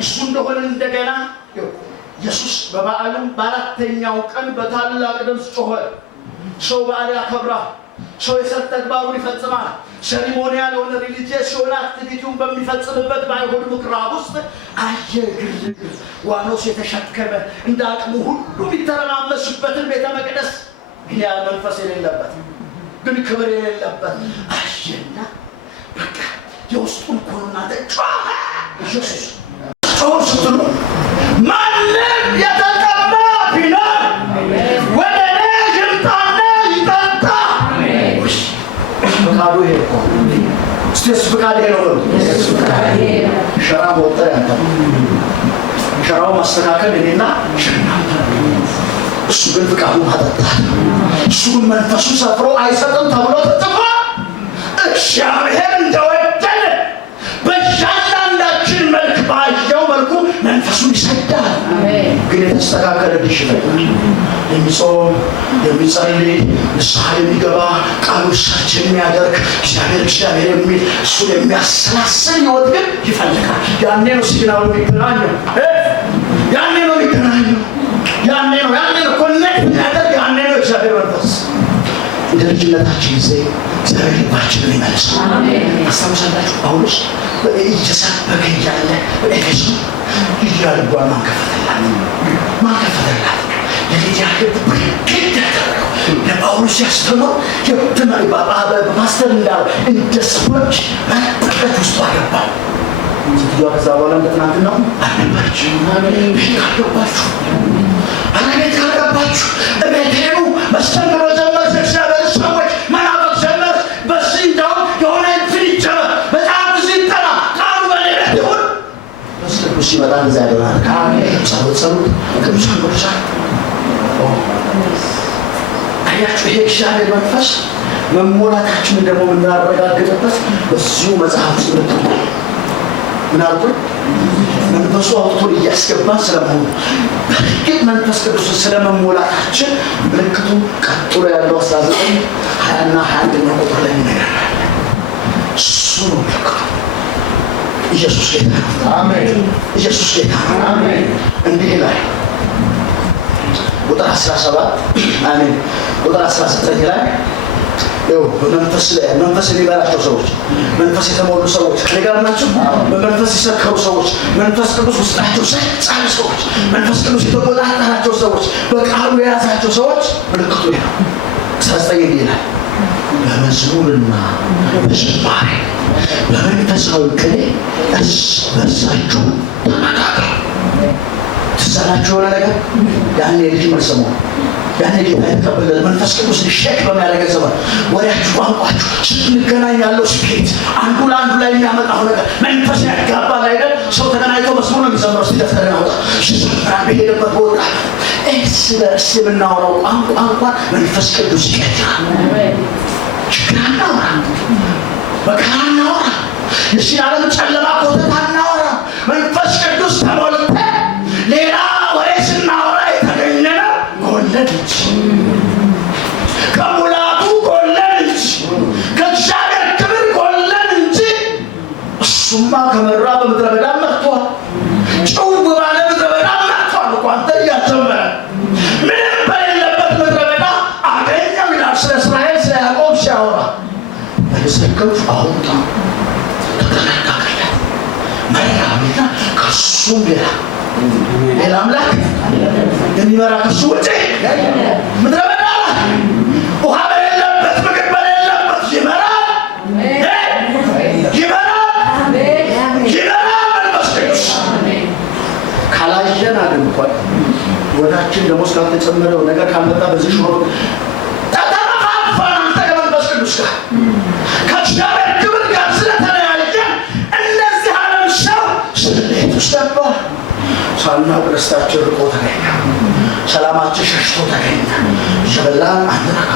እሱ እንደሆነ እንደገና ኢየሱስ በበዓሉም በአራተኛው ቀን በታላቅ ድምፅ ጮኸ። ሰው በዓል ያከብራል። ሰው የሰርክ ተግባሩን ይፈጽማል። ሴሪሞኒያል የሆነ ሪሊጂየስ የሆነ አክቲቪቲውን በሚፈጽምበት በአይሁድ ምኩራብ ውስጥ አየ ግርግር፣ ዋኖስ የተሸከመ እንደ አቅሙ ሁሉ የሚተረማመስበትን ቤተ መቅደስ ግን ያለ መንፈስ የሌለበት ግን ክብር የሌለበት አየና በቃ የውስጡን ኮኑና ጮኸ። ኢየሱስ ጮኸ ስትሉ ማንም የተቀባ ቢኖር ወደ እኔ ይምጣና ይጠጣ። ፈቃዱ ይሄ እኮ እስቲ እሱ ፈቃድ ይሄ ነው። ሸራ ወጣ ያንተ ሸራው ማስተካከል እኔና እሱ ግን ፈቃዱ ማጠጣት። እሱ ግን መንፈሱ ሰፍሮ አይሰጥም ተብሎ ተጽፏል። እግዚአብሔር እንደወደደ በእያንዳንዳችን መልክ ባየው መልኩ መንፈሱን ይሰዳል። ግን የተስተካከለ ልጅ ይፈልጋል። የሚጾም የሚጸልይ ንስሐ የሚገባ ቃሉ ሰርች የሚያደርግ እግዚአብሔር የሚል እሱን የሚያሰላስል ሕይወት ግን ይፈልጋል። ያኔ ነው ሲግናሉ የሚገናኘው። ያኔ ነው የሚገናኘው። ያኔ ነው ኮኔክት የሚያደርግ። ያኔ ነው እግዚአብሔር መንፈስ እንደ ልጅነታችን ጊዜ እግዚአብሔር ልባችንን ይመልሳል። አስታውሳላችሁ ጳውሎስ እየሰበከ እያለ በኤፌሶን ልጅያ ልቧን ማንከፈተላት የልጅያ ልብ ብርግድ ያደረገው ለጳውሎስ ያስተምር ፓስተር እንዳለ እንደ ስፖንጅ መጠቀት ውስጡ አገባ። ሴትዮዋ ከዛ በኋላ እንደ ትናንትናው አልነበረችም። ቤት ካልገባችሁ እቤት ሄዱ። መስተንግዶ ጀመር። እግዚአብሔር ሰዎች መናፈቅ ጀመር። በዚህ እንደውም የሆነ እንትን ይጀመር። በጣም ብዙ ይጠና ቃሉ በኔ ቤት ይሁን። መንፈስ ቅዱስ ሲመጣ እንደዛ ያደርጋል። ጸሎት ቅዱሳን አያችሁ። ይሄ እግዚአብሔር መንፈስ መሞላታችንን ደግሞ የምናረጋግጥበት በዚሁ መጽሐፍ ውስጥ ምን አልኩኝ? መንፈሱ አውጥቶ እያስገባን ስለመሆኑ በእርግጥ መንፈስ ቅዱስ ስለመሞላታችን ምልክቱ ቀጥሎ ያለው 19 20 እና 21 ቁጥር ላይ ይነገራል። እሱ ነው ምልክቱ። ኢየሱስ ጌታ ነው። አሜን። ኢየሱስ ጌታ ነው። አሜን። እንዲህ ላይ ቁጥር 17 አሜን። ቁጥር 19 ላይ መንፈስ የሚበላቸው ሰዎች፣ መንፈስ የተሞሉ ሰዎች ከነገር ናቸው። በመንፈስ የሰከሩ ሰዎች፣ መንፈስ ቅዱስ ውስጣቸው ሰጫሉ ሰዎች፣ መንፈስ ቅዱስ የተቆጣጠራቸው ሰዎች፣ በቃሉ የያዛቸው ሰዎች ምልክቱ ነው። 19 ይላል በመዝሙርና በዝማሬ በመንፈሳዊ ቅኔ እርስ በርሳችሁ ተነጋገሩ። ትዝ አላችሁ የሆነ ነገር ያኔ ልጅ መሰሙ ያኔ ጌታ የተቀበለ መንፈስ ቅዱስ ሼክ በሚያደርገን ዘመን ወሬያችሁ ቋንቋችሁ ስትገናኝ ያለው ስፒሪት አንዱ ለአንዱ ላይ የሚያመጣው ነገር መንፈስ ያጋባል አይደል? ሰው ተገናኝቶ መስሙር ነው የሚዘምረው። ሲደፍተረናው ሲዘምራን በሄደበት ቦታ እርስ በርስ የምናወራው ቋንቋ እንኳን መንፈስ ቅዱስ ይቀጥላል። ችግር አናወራ፣ መከራ አናወራ፣ የዚህ ዓለም ጨለማ ኮተት አናወራ። መንፈስ ቅዱስ ተሞልተን ሌላ ወሬ ስናወራ የተገኘነው ጎለን እንጂ ከሙላቱ ጎለን እንጂ ከእግዚአብሔር ክብር ጎለን እንጂ እሱማ ከመራ በምድረ በዳ መጥቷል። ጭው ባለ ምድረ በዳ መጥቷል እኮ አንተ እያዘመረ ምንም በሌለበት ምድረ በዳ አገኘው ይላል። ስለ እስራኤል ስለ ያዕቆብ ሲያወራ በተሰከፍ አሁን ተጠነቀቅለት መራሚና ከሱም ሌላ አምላክ የሚመራ ከሱ ውጭ ምድረ በዳ ውሃ በሌለበት ምግብ በሌለበት ይመራል። መንፈስ ቅዱስ ካላየን አለ እንኳን ወዳችን ደሞዝ ካልተጨመረው ነገር ካልመጣ በዚህ ሽሮ ተጠፋፋን። አንተ ከመንፈስ ቅዱስ ጋር ከእግዚአብሔር ክብር ጋር ስለተለያየን እነዚህ ዓለም ሰው ስሌት ውስጥ ገባ። ሳናውቅ ደስታችን ርቆ ተገኘ፣ ሰላማችን ሸሽቶ ተገኘ። እየበላን አንረካ፣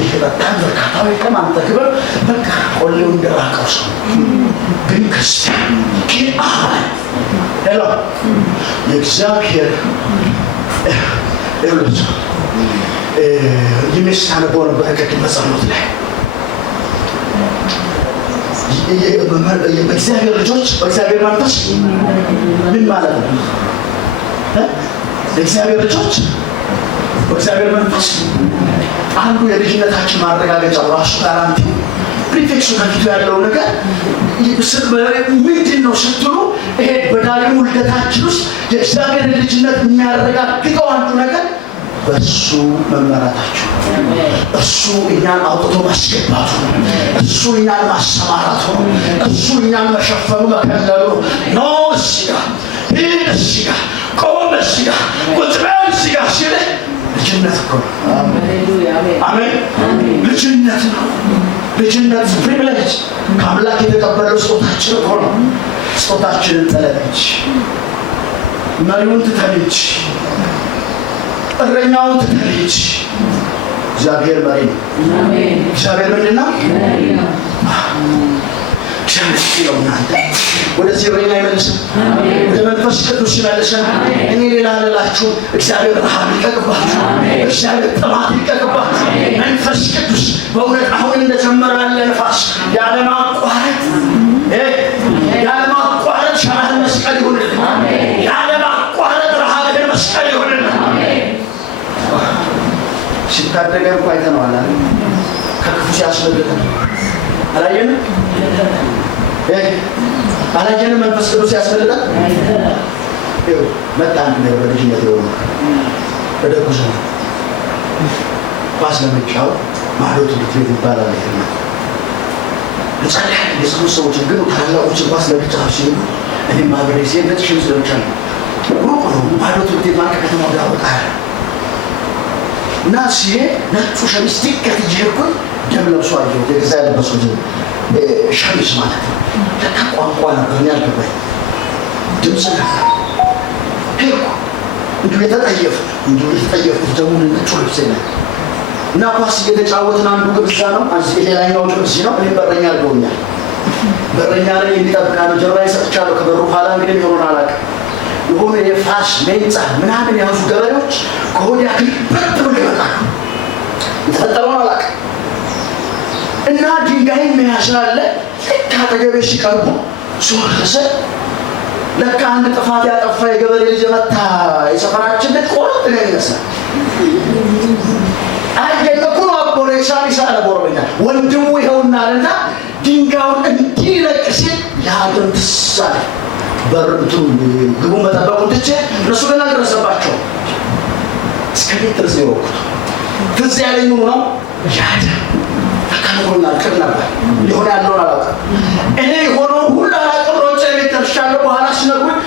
እየጠጣን እርካታው የለም። አንተ ክብር በቃ ቆሌው እንደራቀው ሰው ግን ክርስቲያን ግን አማኝ ሄሎ የእግዚአብሔር ይሉት የሚስታነበው ነበር ከቅድመ ጸሎት ላይ በእግዚአብሔር ልጆች በእግዚአብሔር መንፈስ ምን ማለት ነው? የእግዚአብሔር ልጆች በእግዚአብሔር መንፈስ አንዱ የልጅነታችን ማረጋገጫ ራሱ ጋራንቲ ፕሪፊክሱ ከፊቱ ያለው ነገር ምንድን ነው ስትሉ ይሄ በዳግም ውልደታችን ውስጥ የእግዚአብሔር ልጅነት የሚያረጋግጠው አንዱ ነገር በእሱ መመራታችሁ፣ እሱ እኛን አውጥቶ ማስገባቱ፣ እሱ እኛን ማሰማራቱ፣ እሱ እኛን መሸፈኑ መከለሉ ነው። እዚህ ጋር ሂድ፣ እዚህ ጋር ቆም፣ እዚህ ጋር ቁጭ በል፣ እዚህ ጋር ሲል ልጅነት እኮ ነው። አሜን። ልጅነት ነው። ልጅነት ፕሪቪሌጅ ከአምላክ የተቀበለው ስጦታችን እኮ ነው። ስጦታችንን ጠለች መሪውን ትተልች እረኛውን ትተልች። እግዚአብሔር መሪ ነው። እግዚአብሔር ምንድን ነው? እግዚአብሔር ነው። እናንተ ወደዚህ እረኛ ይመልሰን፣ ወደ መንፈስ ቅዱስ ይመልሰን። እኔ ሌላ ልላችሁ እግዚአብሔር ረሃብ ይቀቅባችሁ፣ እግዚአብሔር ጥማት ይቀቅባችሁ። መንፈስ ቅዱስ በእውነት አሁን እንደጀመረ ያለ ነፋስ ያለማቋረጥ ሸራህን መስቀል ይሁንልን፣ ያለማቋረጥ ረሃብህን መስቀል ይሁንልን። ሲታደገ እንኳ አይተነዋል። ከክፉ ሲያስመልጠን አላየንም? አላየንም? መንፈስ ቅዱስ ሲያስመልጠን መጣ። አንድ ነገር በልጅነት የሆነ በደጉ ዘመን ኳስ ለመጫወት ማዶ ትምህርት ቤት ይባላል። እንጸልያለን የሰሙ ሰዎች ግን ታላላቆች ኳስ ለመጫወት ሲሉ እኔም አብሬ ሲሄድ ነጭ ሸሚዝ ለብቻለሁ። ሩቅ ነው ማዶ ትምህርት ቤት ማለት ከከተማው ጋር ወጣ እና ሲሄድ ነጩ ሸሚዝ ትቀት ይጀርኩኝ ደም ለብሶ አየሁት። የገዛ ያለበሱት ሸሚዝ ማለት ነው። ለካ ቋንቋ ነበር ያልገባኝ። ድምፅ ነበር። ሄድኩ እንዲሁ የተጠየፍኩት ደግሞ ነጩ ልብሴ ነው እና ኳስ እየተጫወትን አንዱ ግብዣ ነው፣ ሌላኛው ግብዣ ነው። እኔም በረኛ አድርገውኛል። በረኛ ላይ እንዲጠብቃ ነው ጀርባዬን ሰጥቻለሁ። ከበሩ ኋላ እንግዲህ የሆነውን አላውቅም። የሆኑ የፋስ ሜንጻ ምናምን የያዙ ገበሬዎች ከወዲያ ግልበት ብሎ ይመጣሉ። የተፈጠረውን አላውቅም እና ድንጋይን መያዝ አለ። ከአጠገቤ ሲቀርቡ ሶርሰ ለካ አንድ ጥፋት ያጠፋ የገበሬ ልጅ መታ የሰፈራችን ልጅ ቆርጥ ነው ይመስላል። አይደለኩ አቦሬሻን ይሳለ ቦርበኛ ወንድሙ ይኸውና አለና ድንጋዩን እንዲለቅ ሲል ያድን ተሳለ። በርቱ ግቡ መጠበቁን ትቼ እነሱ ገና ደረሰባቸው። እስከ ቤት ድረስ የወኩት ትዝ ያለኝ ነው ያደ ተከናውኗል ቅር ነበር ሊሆን ያለውን አላውቅም እኔ የሆነውን ሁሉ አላውቅም ሮጬ ቤት ደርሻለሁ በኋላ ሲነግሩኝ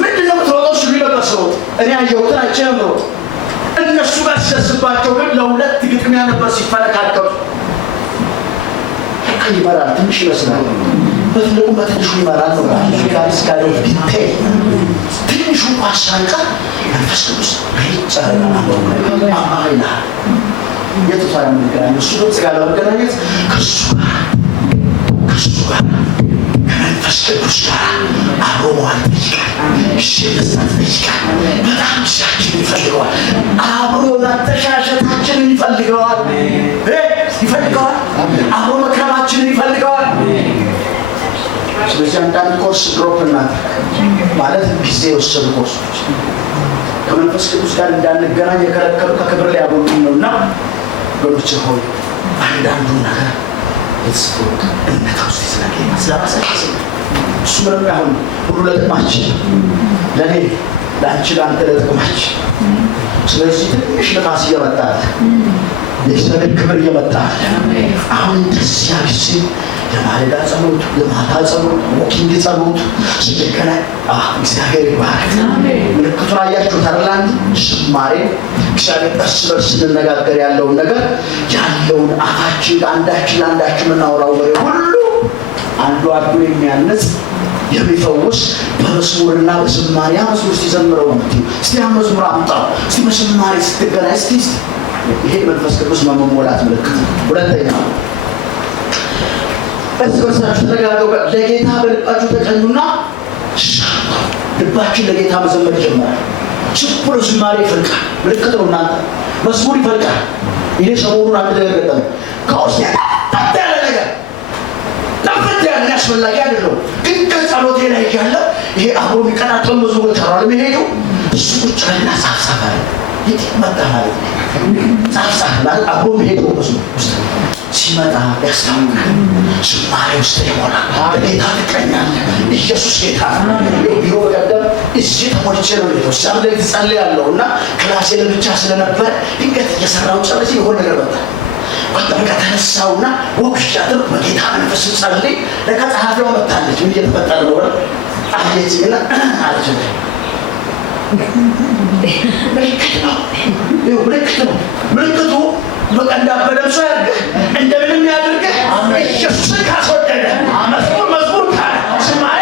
ምንድነው የምትሮጠው ሲሉ ነበር ሰው እኔ ያየሁትን አይቼ ነው እነሱ ጋር ሲደርስባቸው ግን ለሁለት ግጥሚያ ነበር ሲፈለካከቱ ይመራል ትንሽ ይመስላል በትልቁ በትንሹ ይመራል ነው ጋር እስካለው ቢታይ ትንሹ ቋሳንቃ መንፈስ ቅዱስ ይጫረና አማይና የተፈራ ምንገናኝ እሱ ጋር ለመገናኘት ከሱ ጋር ከመንፈስ ቅዱስ ጋር አብሮ መዋል ይችላል ሽመስራት ይችላል በጣም ሻችን ይፈልገዋል አብሮ መተሻሸታችንን ይፈልገዋል ይፈልገዋል አብሮ መክረማችንን ይፈልገዋል ስለዚህ አንዳንድ ኮርስ ድሮፕ እናድርግ ማለት ጊዜ የወሰዱ ኮርሶች ከመንፈስ ቅዱስ ጋር እንዳንገናኝ የከለከሉ ከክብር ላይ ያበሉን ነውና ወዶች ሆይ አንዳንዱን ነገር የተስፎት እነታው ሲስላከኝ ስለራሳችን እሱ ምንም ያሁን ሁሉ ለጥቅማችን ለኔ ለአንቺ ለአንተ ለጥቅማችን ስለዚህ ትንሽ ነፋስ እየመጣል የእግዚአብሔር ክብር እየመጣል አሁን ደስ ያለሽ ለማለዳ ጸሎት ለማታ ጸሎት ወኪንግ ጸሎት ስለከና እግዚአብሔር ይባርክ ምልክቱን አያችሁት አይደል ዝማሬ እግዚአብሔር በስበርስ እንነጋገር ያለውን ነገር ያለውን አፋችን አንዳችን እናወራው ወሬ ሁሉ አንዱ የሚያነጽ የሚፈውስ በመዝሙርና በዝማሬ መዝሙር ሲዘምረው እስቲ መዝሙር አምጣው እስቲ በዝማሬ ስትገናኝ እስቲ ይሄ መንፈስ ቅዱስ መሞላት ምልክት ሁለተኛ በስበርሳችሁ ተነጋገሩ ለጌታ በልባችሁ ተቀኙና ልባችን ለጌታ መዘመር ጀመረ ችግሩ ዝማሬ ይፈልቃል ምልክት ነው እናንተ መዝሙር ይፈልቃል ይሄ ሰሞኑን አንድ ነገር ገጠመኝ ከውስጥ ያለ ነገር ለፍት ያለ ያስፈላጊ አይደለም ግን ከጸሎቴ ላይ ያለው ይሄ አብሮ የሚቀናጠል መዝሙር ተራራ ለሚሄዱ እሱ ቁጭ ብለና ሳፍሳፋ ይመጣ ማለት ሳፍሳፋ ማለት አብሮ የሚሄዱ መዝሙር ሲመጣ ያስታውቃል ዝማሬ ውስጥ ይሞላል በጌታ ትቀኛለህ ኢየሱስ ጌታ ነው ቢሮ በቀደም እዚህ ተሞልቼ ነው የተወሰነ ላይ ተጸልያለሁና ክላሴ ለብቻ ስለነበር ድንገት እየሰራው ጨርሼ የሆነ ነገር መጣ ወጣም ከተነሳውና ወክሻተር በጌታ መንፈስ ጸልይ ለከጻፈው መጣለች ምን እየተፈጠረ ነው አየችና አለች ምልክቱ በቀንዳ በደምሶ ያድርግ እንደምንም ያድርግ ኢየሱስን ካስወደደ መዝሙር ካለ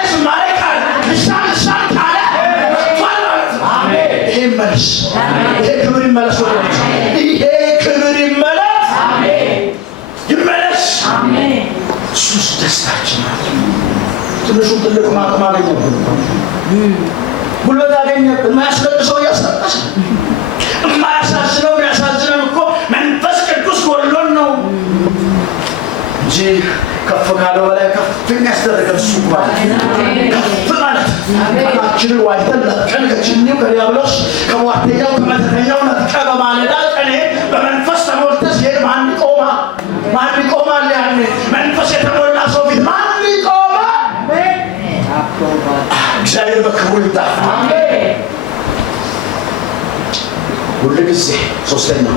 ዝማሬ ካለ ልሳን ካለ ይሄ መልስ ይሄ ክብር ይመለስ ይሄ ክብር ይመለስ እሱስ ደስታችን ትንሹ ትልቁ ማቅማገኝ ጉልበት አገኘብን ማያስለቅሰው እያስለቀሰ የማያሳዝነው የሚያሳዝነን እኮ መንፈስ ቅዱስ ወሎን ነው እንጂ ከፍ ካለው በላይ ከፍ የሚያስደርገን እሱ ከፍ ማለት አማችንን ዋይተን ለቀን ከችኒው ከዲያብሎስ ከሟርተኛው ከመተተኛው ነጥቀ በማለዳ ቀኔ በመንፈስ ተሞልተህ ሲሄድ ማን ይቆማል ያኔ መንፈስ የተሞላ ሰው ፊት ማን ይቆማል እግዚአብሔር በክብሩ ይምጣ ሁሉ ጊዜ ሶስተኛው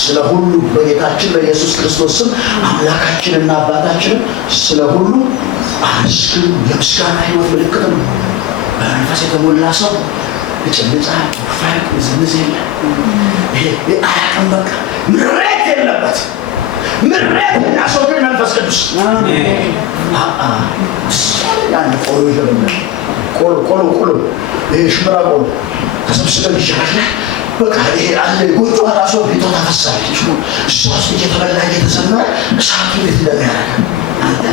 ስለ ሁሉ በጌታችን በኢየሱስ ክርስቶስ ስም አምላካችንና አባታችን ስለ ሁሉ አመስግኑ የምስጋና ሕይወት ምልክት ነው በመንፈስ የተሞላ ሰው ይጨልጻል ፋይቅ ዝምዝል ይሄ አያውቅም በቃ ምሬት የለበት ምሬት ያስወግድ መንፈስ ቅዱስ ያን ቆሎ ይገባል ቆሎ ይሄ ሽምራ ቆሎ ተሰብስበን ይሻላል በቃ ይሄ አለ ጎጆ ራሱ ቤቷ ታፈሳለች እሷስ እየተበላ እየተሰማረ እሳቱ ቤት እንደሚያደርግ አንተ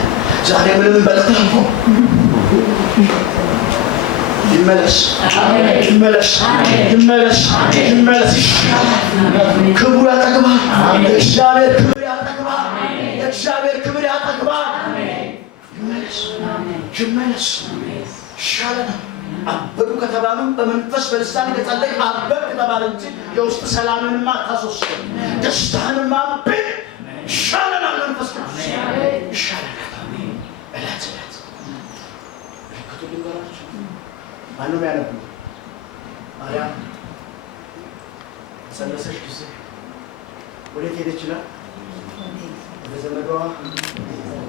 ዛሬ ምንም በለተህ እኮ ይመለስ ክብሩ ያጠግባል እግዚአብሔር ክብር ያጠግባል ይመለስ ሻለና አበዱ ከተባሉ በመንፈስ በልሳን ከጸለይ አበድ ከተባለ እንጂ የውስጥ ሰላምንማ ታስወስድ ደስታንማ ብል ሻለና መንፈስ ቅዱስ ሻለና እለት ምልክቱ ሊንገራችሁ ማንም ያነብ ማርያም ጸለሰች ጊዜ ወዴት ሄደች ይላል በዘመዷ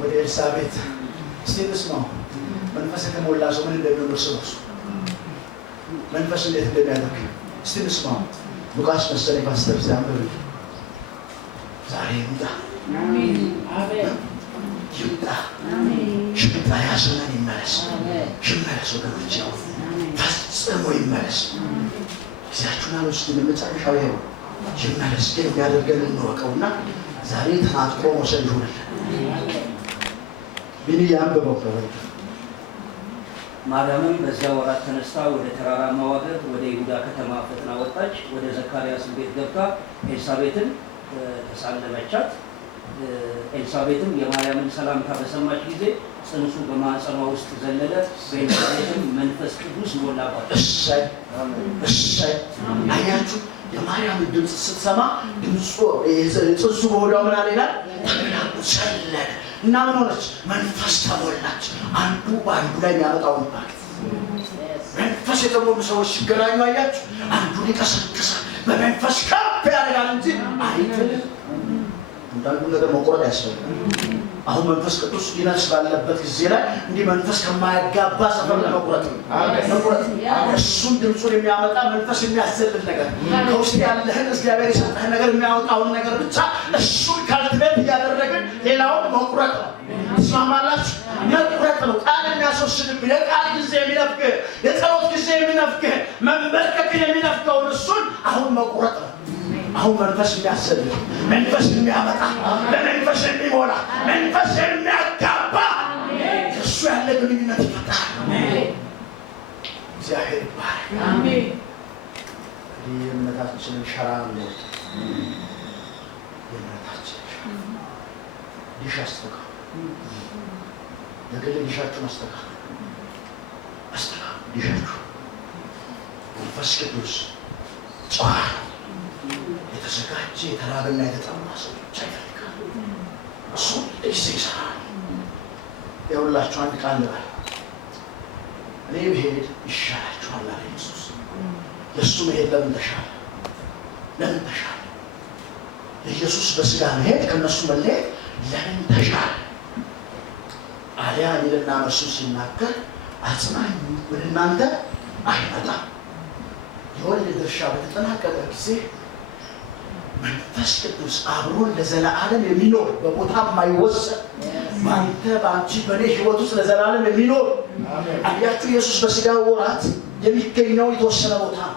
ወደ ኤልሳቤጥ እስቲ እንስማው። መንፈስ የተሞላ ሰው ምን እንደሚሆን ሰውስ መንፈስ እንዴት እንደሚያደርግ እስቲ እንስማው። ሉቃስ መሰለኝ ፓስተር ዛምበል ዛሬ ይምጣ። አሜን አሜን። ይምጣ አሜን። ሽምጣ ያሰናን ይመለስ። ሽመለስ ወገኖች ነው ፈጽሞ ይመለስ። ጊዜያችሁን አልወስድም። መጨረሻው ይሄ ነው። ይመለስ ግን የሚያደርገን እንወቀውና ዛሬ ተናጥቆ መውሰድ ይሆናል። ቢኒ ያንብበው ተበልቶ ማርያምም በዚያ ወራት ተነስታ ወደ ተራራማው አገር ወደ ይሁዳ ከተማ ፈጥና ወጣች። ወደ ዘካርያስ ቤት ገብታ ኤልሳቤጥን ተሳለመቻት። ኤልሳቤጥም የማርያምን ሰላምታ በሰማች ጊዜ ጽንሱ በማኅፀኗ ውስጥ ዘለለ። በኤልሳቤጥም መንፈስ ቅዱስ ሞላባት። እሰይ እሰይ! አያችሁ የማርያም ድምፅ ስትሰማ ድምፁ ጽንሱ በሆዷ ምን አለ ይላል? ተመላቁ ዘለለ እና ምን ሆነች? መንፈስ ተሞላች። አንዱ በአንዱ ላይ የሚያመጣው ኢምፓክት መንፈስ የተሞሉ ሰዎች ሲገናኙ አያችሁ፣ አንዱን ይቀሰቅሳል፣ በመንፈስ ከፍ ያደርጋል እንጂ አይጥልም። አንዳንዱ ነገር መቆረጥ ያስፈልጋል። አሁን መንፈስ ቅዱስ ሊነስ ባለበት ጊዜ ላይ እንዲህ መንፈስ ከማያጋባ ሰፈር ለመቁረጥ መቁረጥ እሱን ድምፁን የሚያመጣ መንፈስ የሚያዘልል ነገር ከውስጥ ያለህን እግዚአብሔር የሰጠህን ነገር የሚያወጣውን ነገር ብቻ እሱን ካልትቤት እያደረግን ሌላውን መቁረጥ ነው። ትስማማላችሁ? መቁረጥ ነው። ቃል የሚያስወስድብህ የቃል ጊዜ የሚነፍግህ የጸሎት ጊዜ የሚነፍግህ መንበርከክ የሚነፍገውን እሱን አሁን መቁረጥ ነው። አሁን መንፈስ የሚያሰልፍ መንፈስ የሚያመጣ በመንፈስ የሚሞላ መንፈስ የሚያጋባ እሱ ያለ ግንኙነት ይፈጣል። እግዚአብሔር ይባረክ። አሜን። የእምነታችንን ሸራ ነው የእምነታችን ዲሽ አስተካክሉ። የግል ዲሻችሁን አስተካክሉ። ዲሻችሁ መንፈስ ቅዱስ ጨዋ የተዘጋጀ የተራበና የተጠማ ሰው ብቻ ይፈልጋል። እሱ ለጊዜ ይሰራል። የሁላችሁ አንድ ቃል ልበል። እኔ ብሄድ ይሻላችኋል አለ ኢየሱስ። የእሱ መሄድ ለምን ተሻለ? ለምን ተሻለ? የኢየሱስ በስጋ መሄድ ከእነሱ መለየት ለምን ተሻለ? አሊያ ይልና እርሱ ሲናገር አጽናኝ ወደ እናንተ አይመጣም። የወልድ ድርሻ በተጠናቀቀ ጊዜ መንፈስ ቅዱስ አብሮን ለዘላለም የሚኖር በቦታ የማይወሰን በአንተ በአንቺ በእኔ ህይወት ውስጥ ለዘላለም የሚኖር አያችሁ። ኢየሱስ በስጋ ወራት የሚገኘው የተወሰነ ቦታ ነው።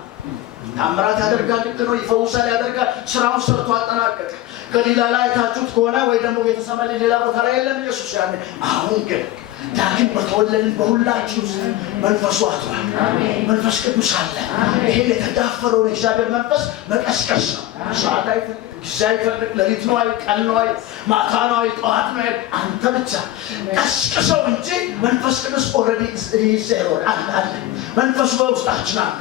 ታምራት ያደርጋል፣ ልክ ነው፣ ይፈውሳል፣ ያደርጋል። ስራውን ሰርቶ አጠናቀቀ። ገሊላ ላይ አይታችሁት ከሆነ ወይ ደግሞ ቤተሰብ ሌላ ቦታ ላይ የለም ኢየሱስ ያኔ። አሁን ግን ዳግም በተወለድን በሁላችን ውስጥ መንፈሱ አድሯል። መንፈስ ቅዱስ አለ። ይሄን የተዳፈረውን እግዚአብሔር መንፈስ መቀስቀስ ነው። ሰዓት አይፈልግ፣ ጊዜ አይፈልግ፣ ሌሊት ነው፣ ቀን ነው፣ ማታ ነው፣ ጠዋት ነው። አንተ ብቻ ቀስቅሰው እንጂ መንፈስ ቅዱስ ኦልሬዲ ይዘራል አለ። መንፈሱ በውስጣችን አለ።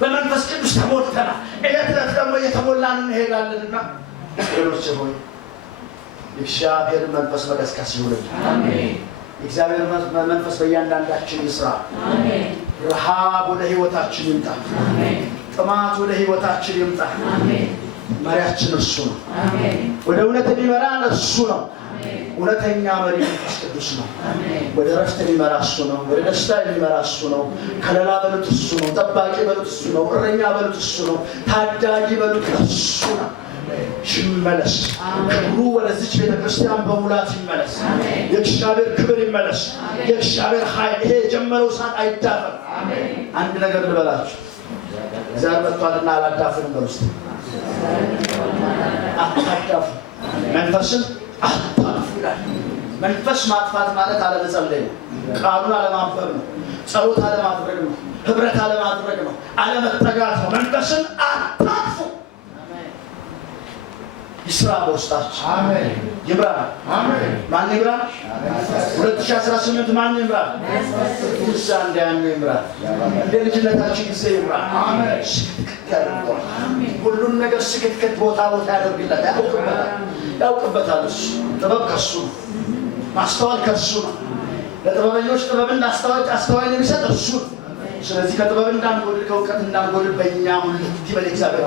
በመንፈስ ቅዱስ ተሞልተናል። እለት እለት ደግሞ እየተሞላን እንሄዳለንና ሌሎች ሆይ እግዚአብሔር መንፈስ መቀስቀስ ይሁን። አሜን። እግዚአብሔር መንፈስ በእያንዳንዳችን ይስራ። አሜን። ረሃብ ወደ ህይወታችን ይምጣ። አሜን። ጥማት ወደ ህይወታችን ይምጣ። አሜን። መሪያችን እሱ ነው። አሜን። ወደ እውነት የሚመራ እሱ ነው። አሜን። እውነተኛ መሪ መንፈስ ቅዱስ ነው። አሜን። ወደ ረፍት የሚመራ እሱ ነው። ወደ ደስታ የሚመራ እሱ ነው። ከለላ በሉት እሱ ነው። ጠባቂ በሉት እሱ ነው። እረኛ በሉት እሱ ነው። ታዳጊ በሉት እሱ ነው። ይመለስ። ክብሩ ወደዚች ቤተክርስቲያን በሙላት ይመለስ። የእግዚአብሔር ክብር ይመለስ። የእግዚአብሔር ኃይል ይሄ የጀመረው እሳት አይዳፈን። አንድ ነገር ልበላችሁ፣ እግዚአብሔር መጥቷልና አላዳፍንም በውስጥ አታዳፉ፣ መንፈስን አታጥፉ ይላል። መንፈስ ማጥፋት ማለት አለመጸለይ ነው። ቃሉን አለማንበብ ነው። ጸሎት አለማድረግ ነው። ህብረት አለማድረግ ነው። አለመጠጋት ነው። መንፈስን አታጥፉ። ይስራ በውስጣችን። አሜን። ይብራ። አሜን። ማን ይብራ? 2018 ማን ይብራ? ኢየሱስ አንድ ያን ይብራ። እንደ ልጅነታችን ጊዜ ይብራ። አሜን። ሁሉን ነገር ስክትክት ቦታ ያደርግለታል። ያውቅበታል። እሱ ጥበብ ከሱ ነው። ማስተዋል ከሱ ነው። ለጥበበኞች ጥበብን አስተዋይ የሚሰጥ እሱ ነው። ስለዚህ ከጥበብ እንዳንጎድል ከእውቀት እንዳንጎድል በእኛ ሁሉ ይበል እግዚአብሔር